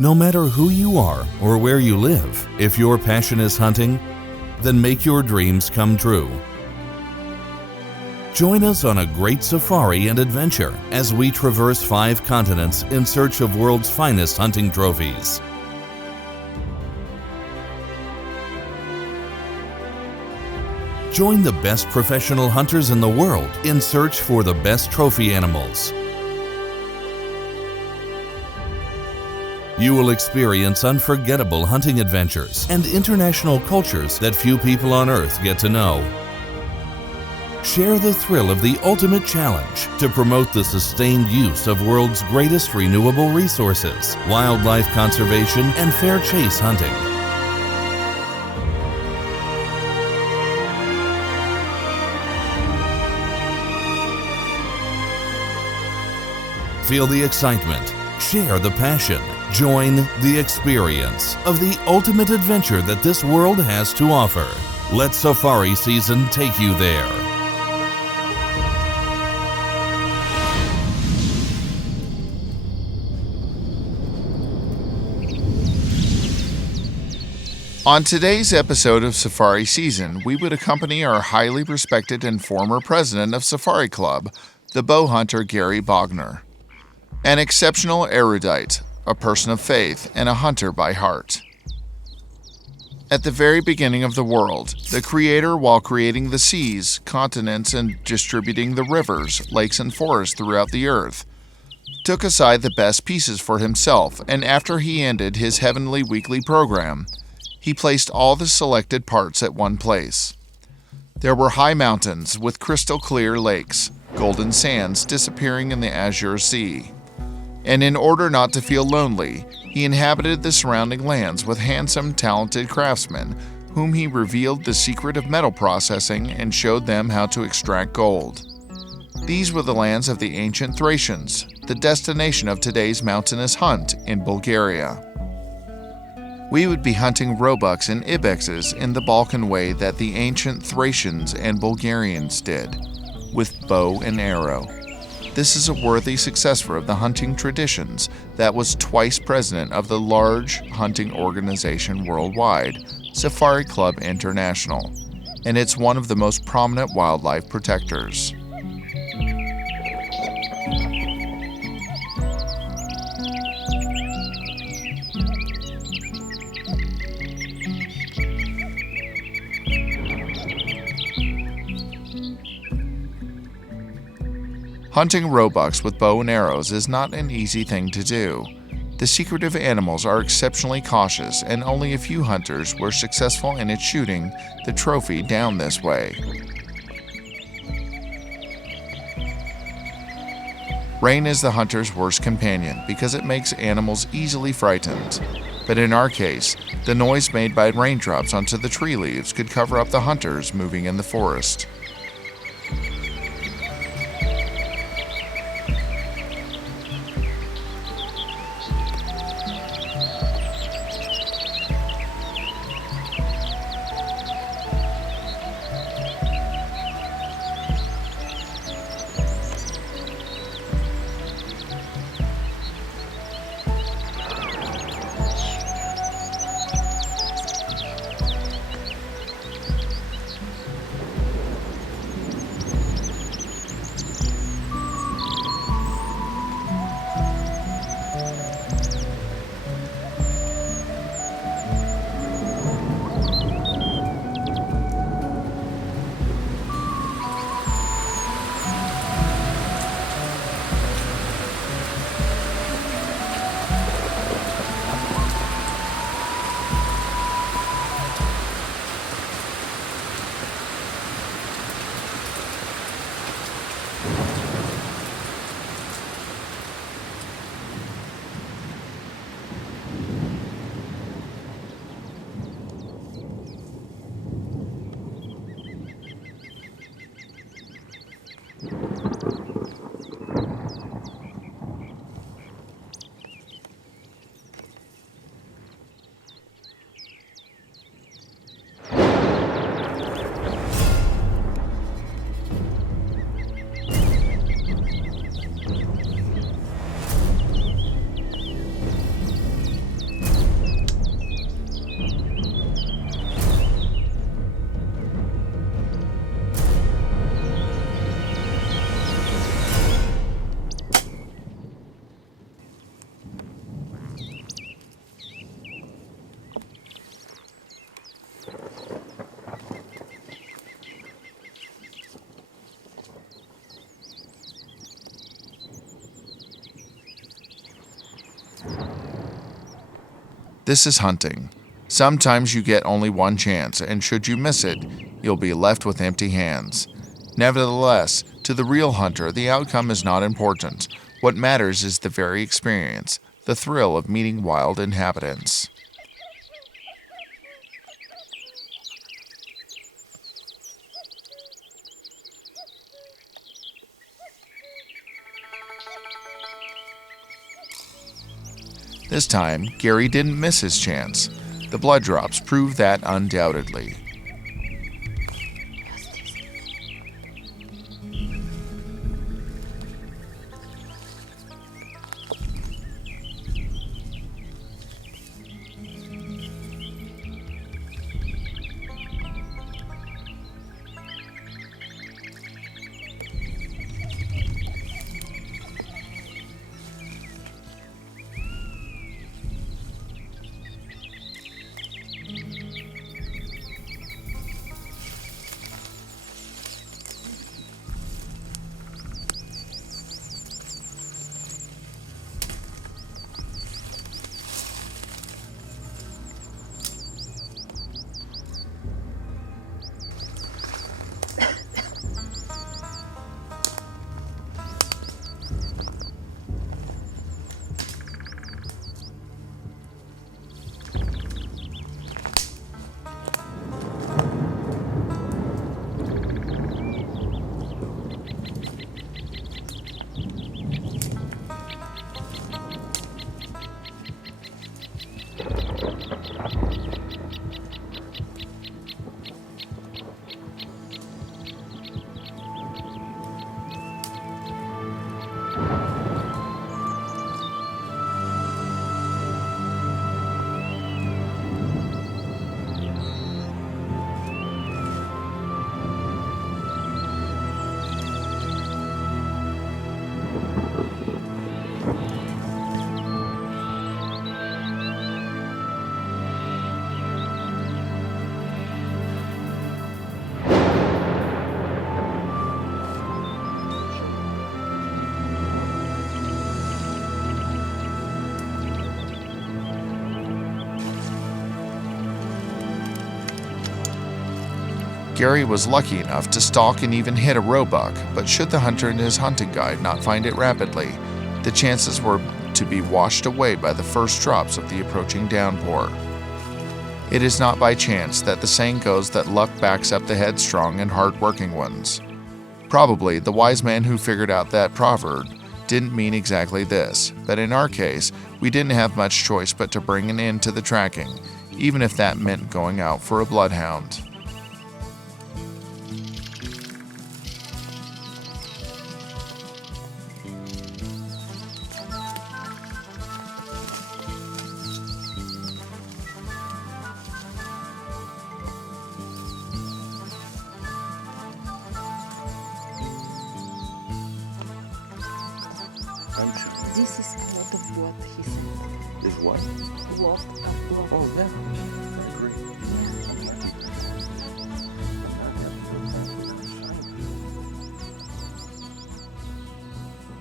No matter who you are or where you live, if your passion is hunting, then make your dreams come true. Join us on a great safari and adventure as we traverse 5 continents in search of world's finest hunting trophies. Join the best professional hunters in the world in search for the best trophy animals. You will experience unforgettable hunting adventures and international cultures that few people on Earth get to know. Share the thrill of the ultimate challenge to promote the sustained use of world's greatest renewable resources, wildlife conservation, and fair chase hunting. Feel the excitement, share the passion, join the experience of the ultimate adventure that this world has to offer. Let safari season take you there. On today's episode of Safari Season, we would accompany our highly respected and former president of Safari Club, the bowhunter Gary Bogner. An exceptional erudite, a person of faith, and a hunter by heart. At the very beginning of the world, the Creator, while creating the seas, continents, and distributing the rivers, lakes, and forests throughout the earth, took aside the best pieces for himself, and after he ended his heavenly weekly program, he placed all the selected parts at one place. There were high mountains with crystal clear lakes, golden sands disappearing in the azure sea. And in order not to feel lonely, he inhabited the surrounding lands with handsome, talented craftsmen, whom he revealed the secret of metal processing and showed them how to extract gold. These were the lands of the ancient Thracians, the destination of today's mountainous hunt in Bulgaria. We would be hunting roebucks and ibexes in the Balkan way that the ancient Thracians and Bulgarians did, with bow and arrow. This is a worthy successor of the hunting traditions that was twice president of the large hunting organization worldwide, Safari Club International, and it's one of the most prominent wildlife protectors. Hunting roebucks with bow and arrows is not an easy thing to do. The secretive animals are exceptionally cautious, and only a few hunters were successful in shooting the trophy down this way. Rain is the hunter's worst companion because it makes animals easily frightened. But in our case, the noise made by raindrops onto the tree leaves could cover up the hunters moving in the forest. This is hunting. Sometimes you get only one chance, and should you miss it, you'll be left with empty hands. Nevertheless, to the real hunter, the outcome is not important. What matters is the very experience, the thrill of meeting wild inhabitants. This time, Gary didn't miss his chance. The blood drops prove that undoubtedly. Gary was lucky enough to stalk and even hit a roebuck, but should the hunter and his hunting guide not find it rapidly, the chances were to be washed away by the first drops of the approaching downpour. It is not by chance that the saying goes that luck backs up the headstrong and hard-working ones. Probably the wise man who figured out that proverb didn't mean exactly this, but in our case, we didn't have much choice but to bring an end to the tracking, even if that meant going out for a bloodhound. This is a lot of blood, he said. Is what? Lot of blood. Oh, yeah. I agree.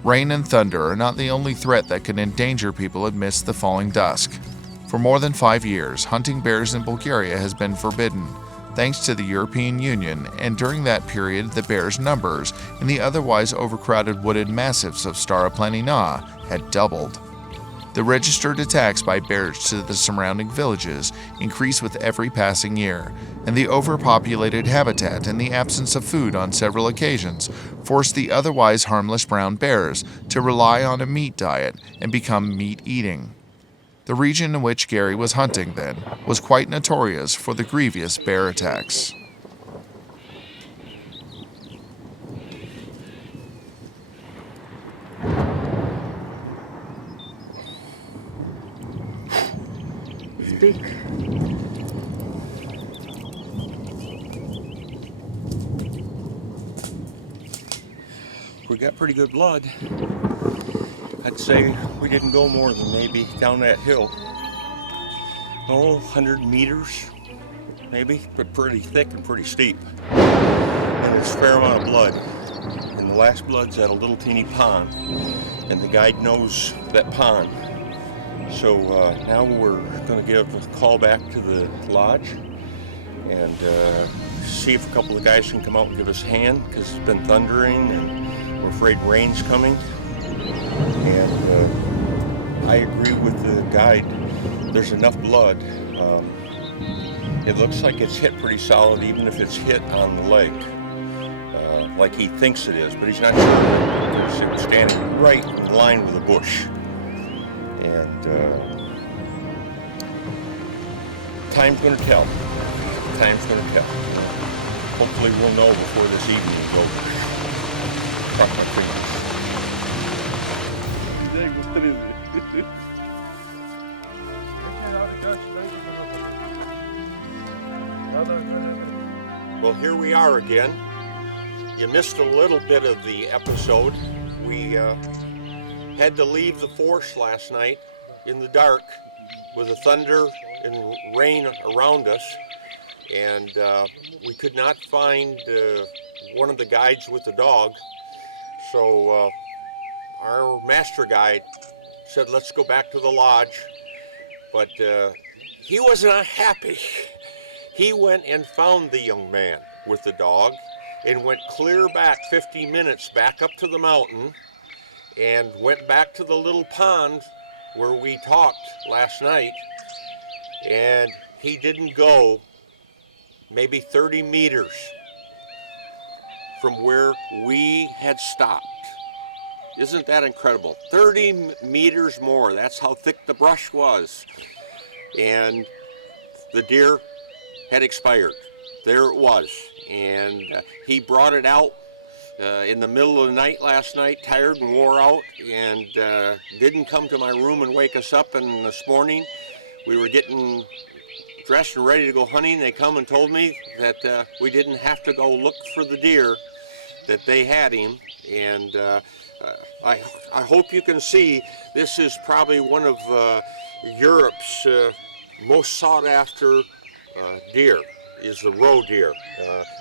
Rain and thunder are not the only threat that can endanger people amidst the falling dusk. For more than 5 years, hunting bears in Bulgaria has been forbidden, thanks to the European Union, and during that period the bears' numbers in the otherwise overcrowded wooded massifs of Stara Planina had doubled. The registered attacks by bears to the surrounding villages increased with every passing year, and the overpopulated habitat and the absence of food on several occasions forced the otherwise harmless brown bears to rely on a meat diet and become meat-eating. The region in which Gary was hunting then was quite notorious for the grievous bear attacks. Big. We got pretty good blood. I'd say we didn't go more than maybe down that hill. 100 meters, maybe, but pretty thick and pretty steep. And there's a fair amount of blood. And the last blood's at a little teeny pond. And the guide knows that pond. So now we're going to give a call back to the lodge and see if a couple of guys can come out and give us a hand, because it's been thundering and we're afraid rain's coming. And I agree with the guide. There's enough blood. It looks like it's hit pretty solid, even if it's hit on the leg, like he thinks it is, but he's not sure. He's standing right in line with a bush. And time's going to tell. Time's going to tell. Hopefully we'll know before this evening is over. Cross my fingers. Well, here we are again. You missed a little bit of the episode. We had to leave the forest last night in the dark with the thunder and rain around us, and we could not find one of the guides with the dog. So our master guide said, let's go back to the lodge, but he was not happy. He went and found the young man with the dog and went clear back 50 minutes back up to the mountain and went back to the little pond where we talked last night, and he didn't go maybe 30 meters from where we had stopped. Isn't that incredible? 30 meters more, that's how thick the brush was. And the deer had expired. There it was. And he brought it out in the middle of the night last night, tired and wore out, and didn't come to my room and wake us up. And this morning we were getting dressed and ready to go hunting. They come and told me that we didn't have to go look for the deer, that they had him. And I hope you can see this is probably one of Europe's most sought after deer, is the roe deer.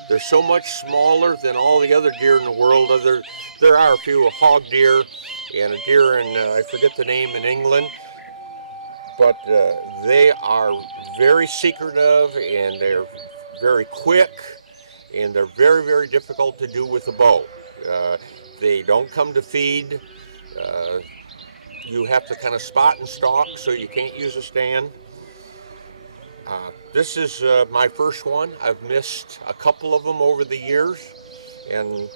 They're so much smaller than all the other deer in the world. There are a few, a hog deer and a deer in, I forget the name, in England, but they are very secretive, and they're very quick, and they're very, very difficult to do with a bow. They don't come to feed. You have to kind of spot and stalk, so you can't use a stand. This is my first one. I've missed a couple of them over the years, and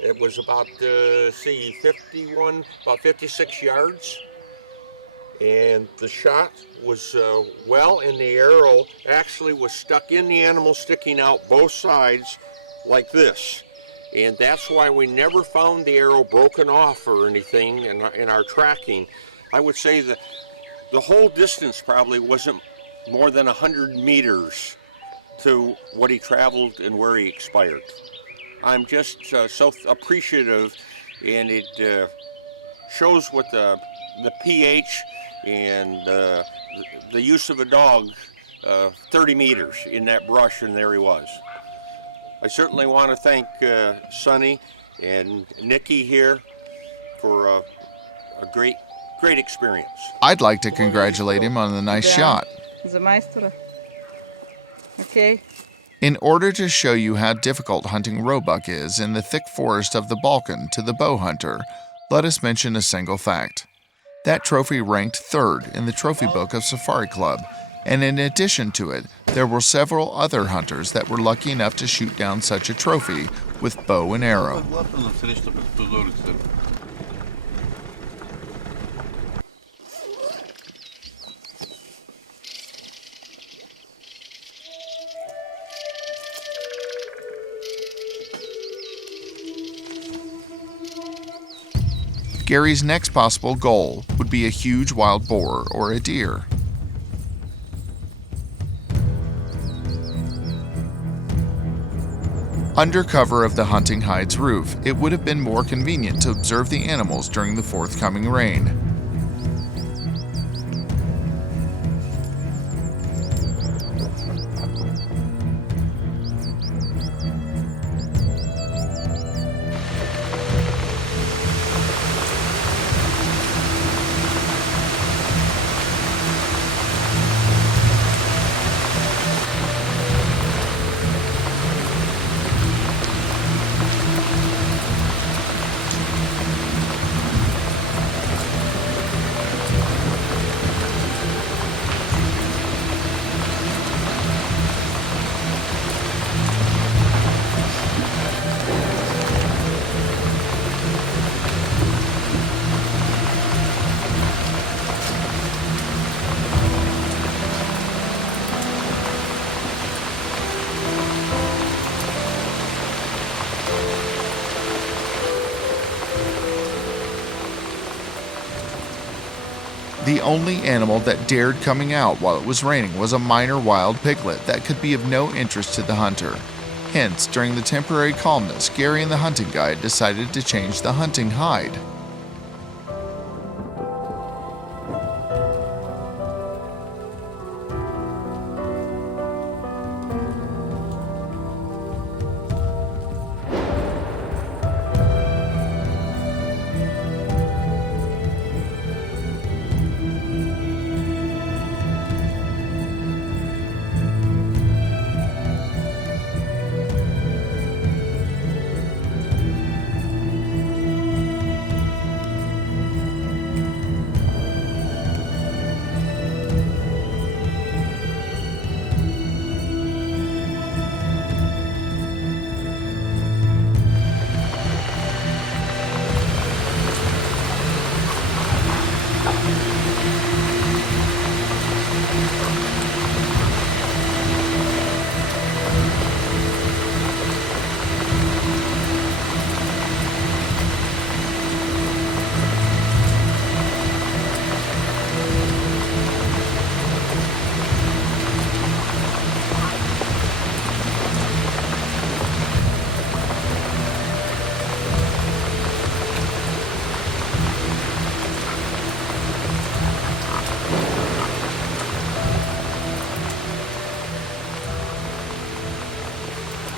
it was about, 56 yards. And the shot was well, and the arrow actually was stuck in the animal, sticking out both sides like this. And that's why we never found the arrow broken off or anything in our tracking. I would say that the whole distance probably wasn't more than 100 meters to what he traveled and where he expired. I'm just so appreciative, and it shows what the pH and the use of a dog 30 meters in that brush, and there he was. I certainly want to thank Sonny and Nikki here for a great experience. I'd like to congratulate him on the nice shot. The Meister. Okay. In order to show you how difficult hunting roebuck is in the thick forest of the Balkan to the bow hunter, let us mention a single fact. That trophy ranked third in the trophy book of Safari Club, and in addition to it, there were several other hunters that were lucky enough to shoot down such a trophy with bow and arrow. Gary's next possible goal would be a huge wild boar or a deer. Under cover of the hunting hide's roof, it would have been more convenient to observe the animals during the forthcoming rain. The only animal that dared coming out while it was raining was a minor wild piglet that could be of no interest to the hunter. Hence, during the temporary calmness, Gary and the hunting guide decided to change the hunting hide.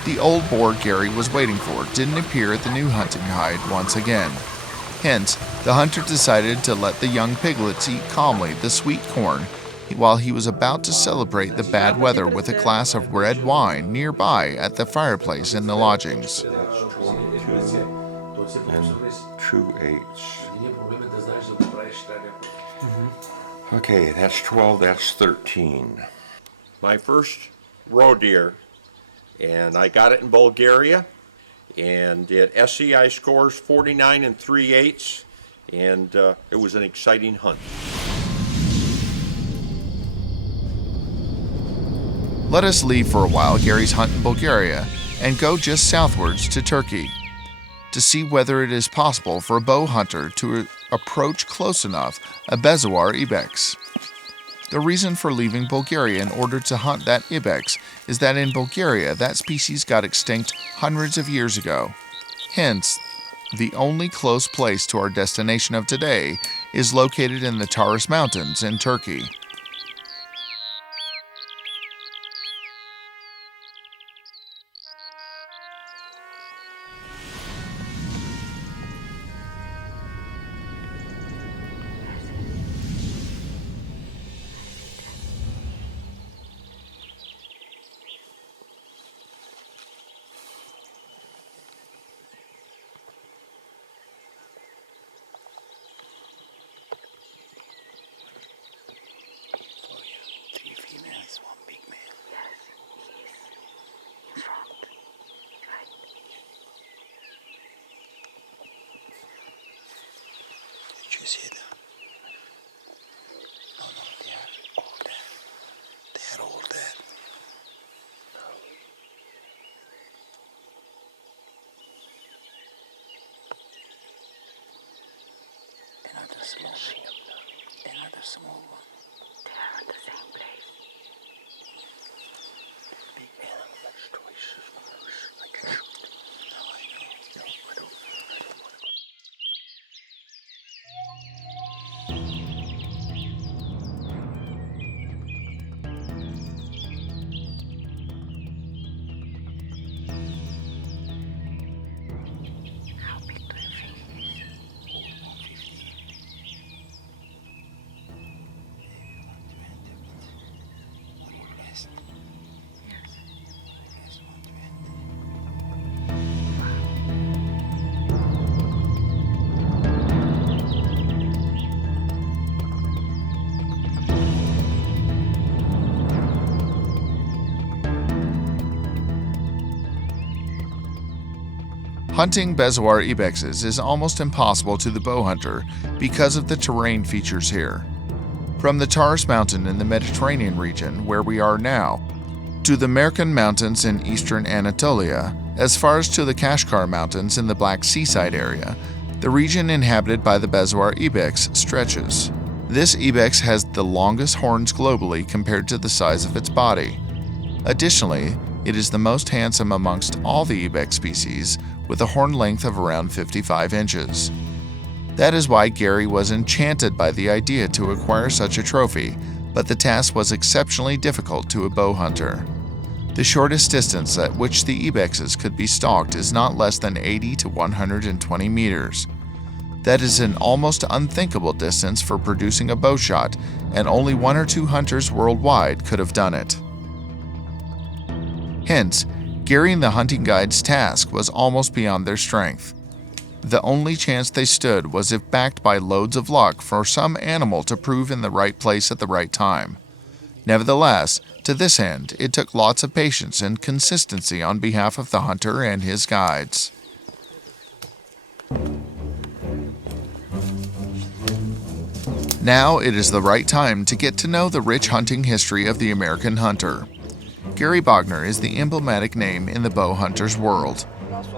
The old boar Gary was waiting for didn't appear at the new hunting hide once again. Hence, the hunter decided to let the young piglets eat calmly the sweet corn while he was about to celebrate the bad weather with a glass of red wine nearby at the fireplace in the lodgings. And true H. Okay, that's 12, that's 13. My first roe deer, and I got it in Bulgaria, and it SCI scores 49 and 3/8, and it was an exciting hunt. Let us leave for a while Gary's hunt in Bulgaria and go just southwards to Turkey to see whether it is possible for a bow hunter to approach close enough a Bezoar Ibex. The reason for leaving Bulgaria in order to hunt that ibex is that in Bulgaria that species got extinct hundreds of years ago. Hence, the only close place to our destination of today is located in the Taurus Mountains in Turkey. You see them? No, they are all dead. They are all dead. Another small one. Another small one. They are in the same place. Big animal that's twice as close. I can shoot. No, I know. No, I don't want to go. How big do you think he is? 150. Maybe 120, but more less. Yes. Less 120. Hunting Bezoar Ibexes is almost impossible to the bow hunter because of the terrain features here. From the Taurus Mountain in the Mediterranean region, where we are now, to the Merkin Mountains in eastern Anatolia, as far as to the Kashgar Mountains in the Black Seaside area, the region inhabited by the Bezoar Ibex stretches. This ibex has the longest horns globally compared to the size of its body. Additionally, it is the most handsome amongst all the ibex species, with a horn length of around 55 inches. That is why Gary was enchanted by the idea to acquire such a trophy, but the task was exceptionally difficult to a bow hunter. The shortest distance at which the ibexes could be stalked is not less than 80 to 120 meters. That is an almost unthinkable distance for producing a bow shot, and only 1 or 2 hunters worldwide could have done it. Hence, Gary and the hunting guide's task was almost beyond their strength. The only chance they stood was if backed by loads of luck for some animal to prove in the right place at the right time. Nevertheless, to this end, it took lots of patience and consistency on behalf of the hunter and his guides. Now it is the right time to get to know the rich hunting history of the American hunter. Gary Bogner is the emblematic name in the bow hunter's world.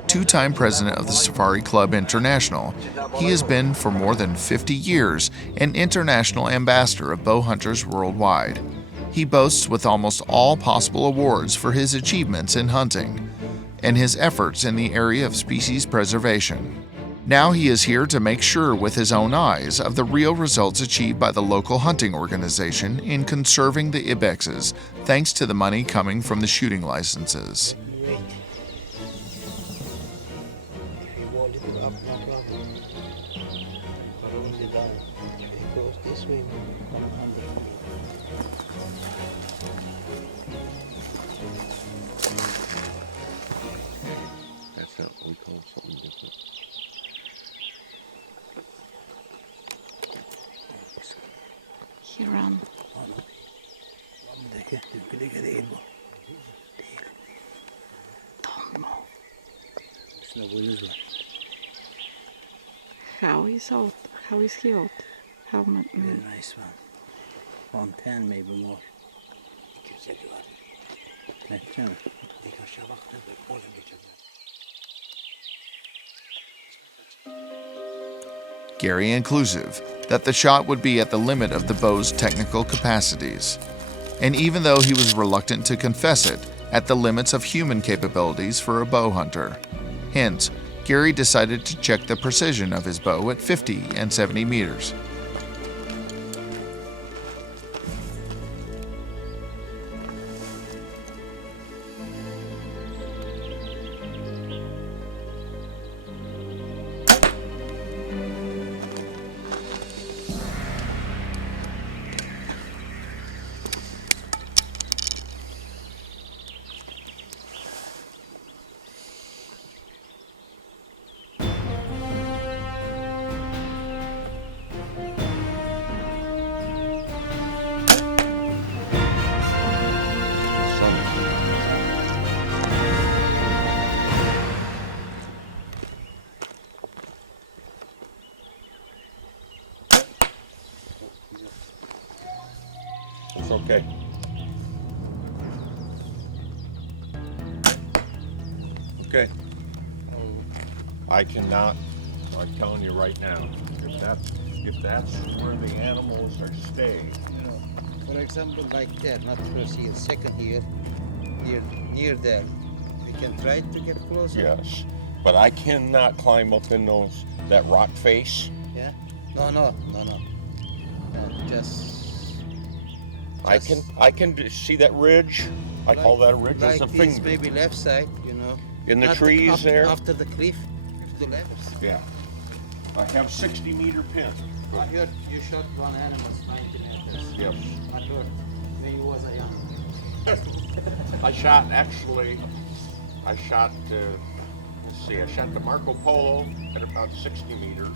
Two-time president of the Safari Club International, he has been for more than 50 years an international ambassador of bow hunters worldwide. He boasts with almost all possible awards for his achievements in hunting and his efforts in the area of species preservation. Now he is here to make sure with his own eyes of the real results achieved by the local hunting organization in conserving the ibexes, thanks to the money coming from the shooting licenses. Wait. If you go a little up, no problem. Only down. If it goes this way, come 100 feet. That's not what we call something different. He ran. Du ligger det elbow. Don't move. It's no good as well. How is out? How is he out? How much? Very nice one. 110 maybe more. Bättre nu. Gary inclusive that the shot would be at the limit of the bow's technical capacities, and even though he was reluctant to confess it, at the limits of human capabilities for a bow hunter. Hence, Gary decided to check the precision of his bow at 50 and 70 meters. It's okay. Okay. I cannot, I'm telling you right now, if that's where the animals are staying. You know, for example, like that, not first here, second here, near there. We can try to get closer. Yes, but I cannot climb up in that rock face. Yeah? No, just I can see that ridge. I call that a ridge. Like It's a this, finger. maybe left side, you know. In the Not trees up, there? After the cliff, to the left. Yeah. I have 60-meter pin. I heard you shot one animal 90 meters. Yes. I heard when you was a young. I shot the Marco Polo at about 60 meters.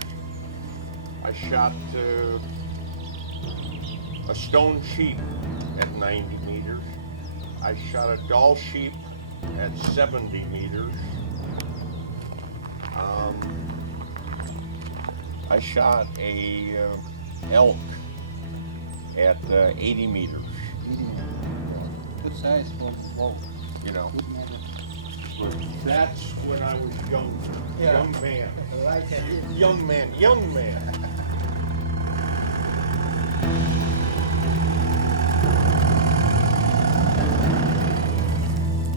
I shot a stone sheep at 90 meters. I shot a doll sheep at 70 meters. I shot a elk at 80 meters. Good size for wow. You know, Good matter. that's when I was young. Yeah. Young man. Like it. Young man.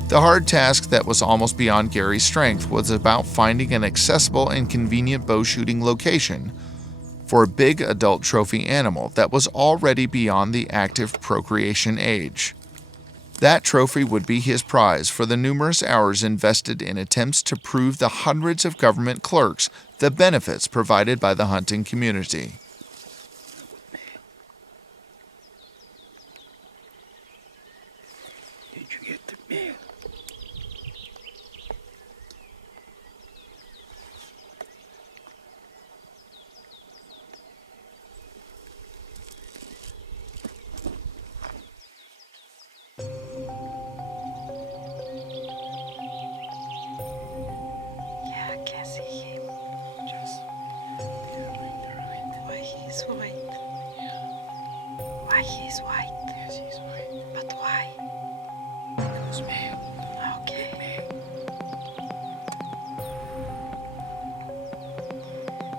The hard task that was almost beyond Gary's strength was about finding an accessible and convenient bow shooting location for a big adult trophy animal that was already beyond the active procreation age. That trophy would be his prize for the numerous hours invested in attempts to prove the hundreds of government clerks the benefits provided by the hunting community. Did you get the male? Yeah, I can see him. Just behind the right. Why he's white? Yeah. Why he's white? Yes, he's white. But why? Because male. Okay. Male.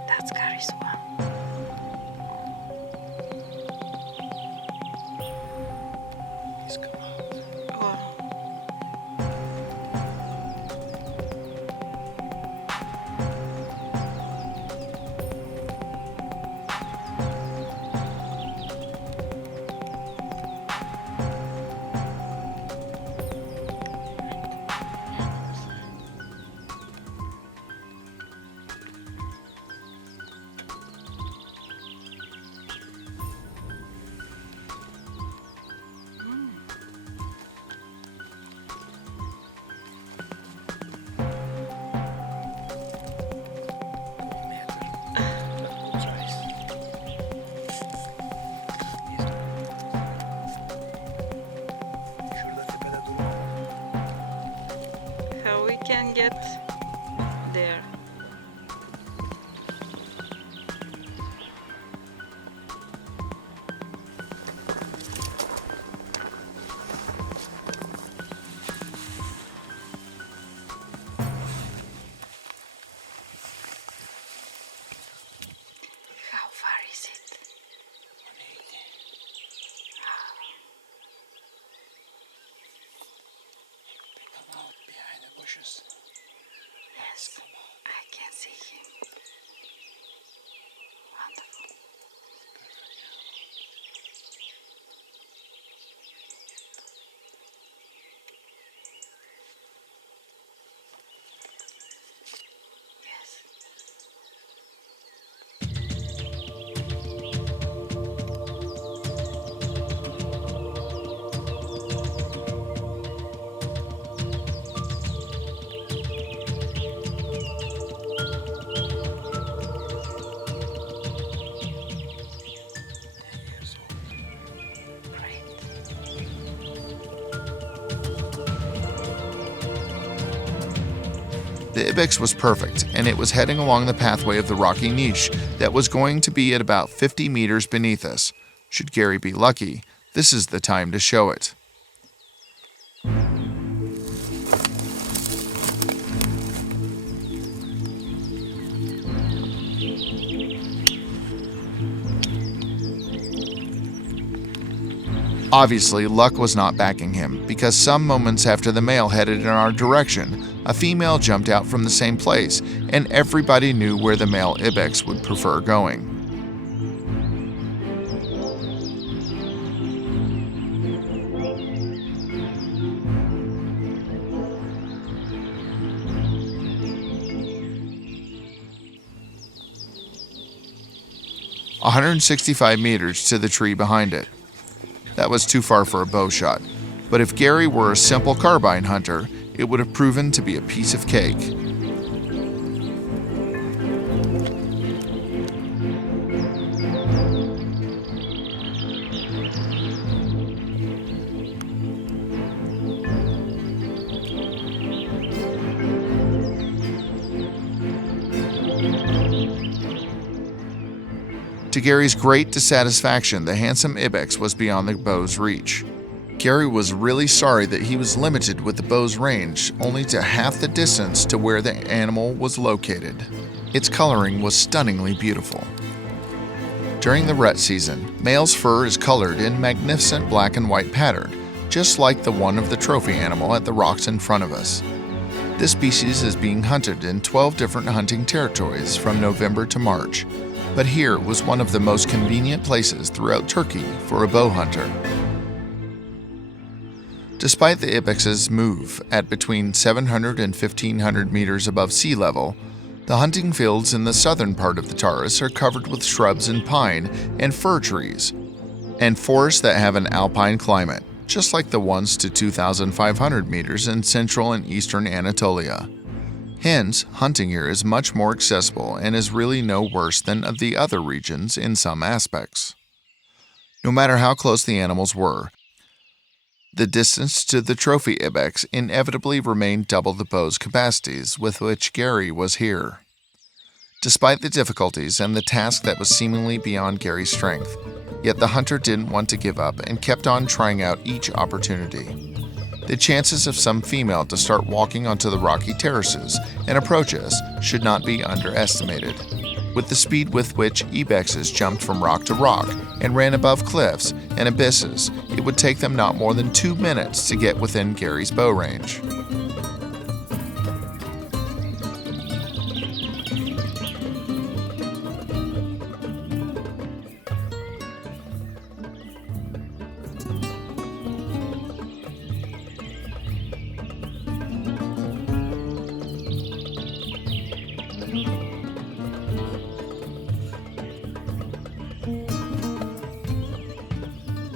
That's Gary's one. He's come out. Oh, how we can get there? How far is it? They come out behind the bushes. Yes, I can see him. Wonderful. Yes. Great. The Ibex was perfect, and it was heading along the pathway of the rocky niche that was going to be at about 50 meters beneath us. Should Gary be lucky, this is the time to show it. Obviously, luck was not backing him, because some moments after the male headed in our direction, a female jumped out from the same place, and everybody knew where the male Ibex would prefer going. "165 meters to the tree behind it. That was too far for a bow shot, but if Gary were a simple carbine hunter, it would have proven to be a piece of cake. To Gary's great dissatisfaction, the handsome Ibex was beyond the bow's reach. Gary was really sorry that he was limited with the bow's range only to half the distance to where the animal was located. Its coloring was stunningly beautiful. During the rut season, male's fur is colored in magnificent black and white pattern, just like the one of the trophy animal at the rocks in front of us. This species is being hunted in 12 different hunting territories from November to March, but here was one of the most convenient places throughout Turkey for a bow hunter. Despite the ibex's move at between 700 and 1,500 meters above sea level, the hunting fields in the southern part of the Taurus are covered with shrubs and pine and fir trees, and forests that have an alpine climate, just like the ones to 2,500 meters in central and eastern Anatolia. Hence, hunting here is much more accessible and is really no worse than of the other regions in some aspects. No matter how close the animals were, the distance to the trophy ibex inevitably remained double the bow's capacities with which Gary was here. Despite the difficulties and the task that was seemingly beyond Gary's strength, yet the hunter didn't want to give up and kept on trying out each opportunity. The chances of some female to start walking onto the rocky terraces and approach us should not be underestimated. With the speed with which ibexes jumped from rock to rock and ran above cliffs and abysses, it would take them not more than 2 minutes to get within Gary's bow range.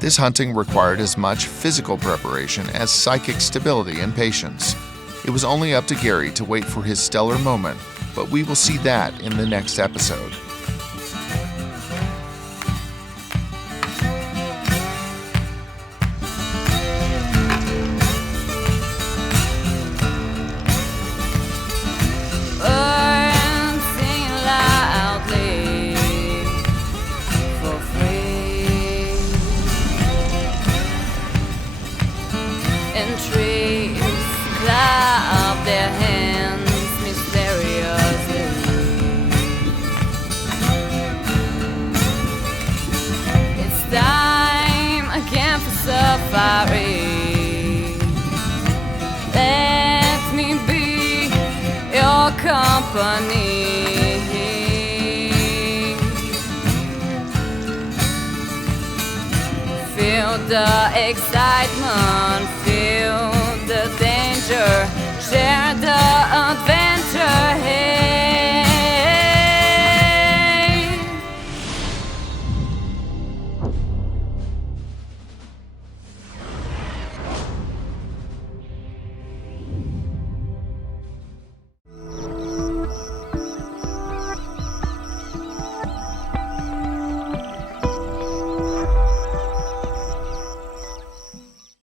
This hunting required as much physical preparation as psychic stability and patience. It was only up to Gary to wait for his stellar moment, but we will see that in the next episode. And trees clap their hands mysteriously. It's time again for safari. Let me be your company. Feel the excitement, feel the danger, share the adventure.